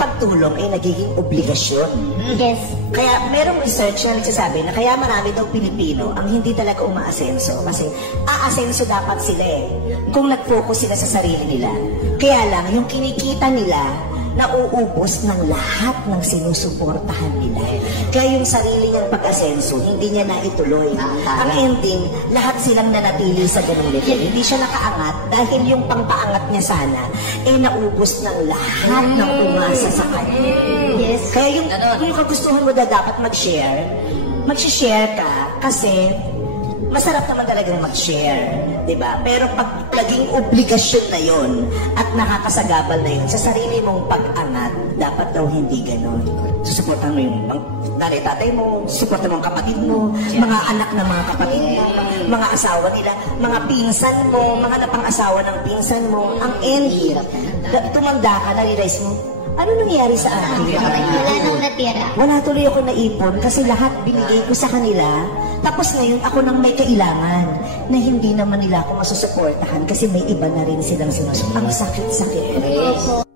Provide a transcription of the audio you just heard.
pagtulong ay nagiging obligasyon. Yes. Kaya merong research na nagsasabi na kaya marami daw Pilipino ang hindi talaga umaasenso. Kasi aasenso dapat sila kung nag-focus sila sa sarili nila. Kaya lang, yung kinikita nila, nauubos ng lahat ng sinusuportahan nila. Kaya yung sarili niyang pag-asenso, hindi niya naituloy. Ang ending, lahat silang nanatili sa ganung level. Hindi siya nakaangat dahil yung pangpaangat niya sana, naubos ng lahat ng umasa sa kanya. Yes. Kaya yung kagustuhan mo dapat mag-share ka kasi masarap naman talagang mag-share, di ba? Pero pag naging obligasyon na yon at nakakasagabal na yun, sa sarili mong pag-angat, dapat daw hindi ganon. Susuportahan mo yung tatay mo, susuportahan mo ang kapatid mo, mga anak ng mga kapatid mo, mga asawa nila, mga pinsan mo, mga napang-asawa ng pinsan mo. Ang end, tumanda ka, na-realize mo, ano nangyari sa akin? Wala nang natira. Wala tuloy ako naipon kasi lahat binigay ko sa kanila. Tapos ngayon ako nang may kailangan na hindi naman nila ako masusuportahan kasi may iba na rin silang sinusuportahan. Ang sakit-sakit. Opo.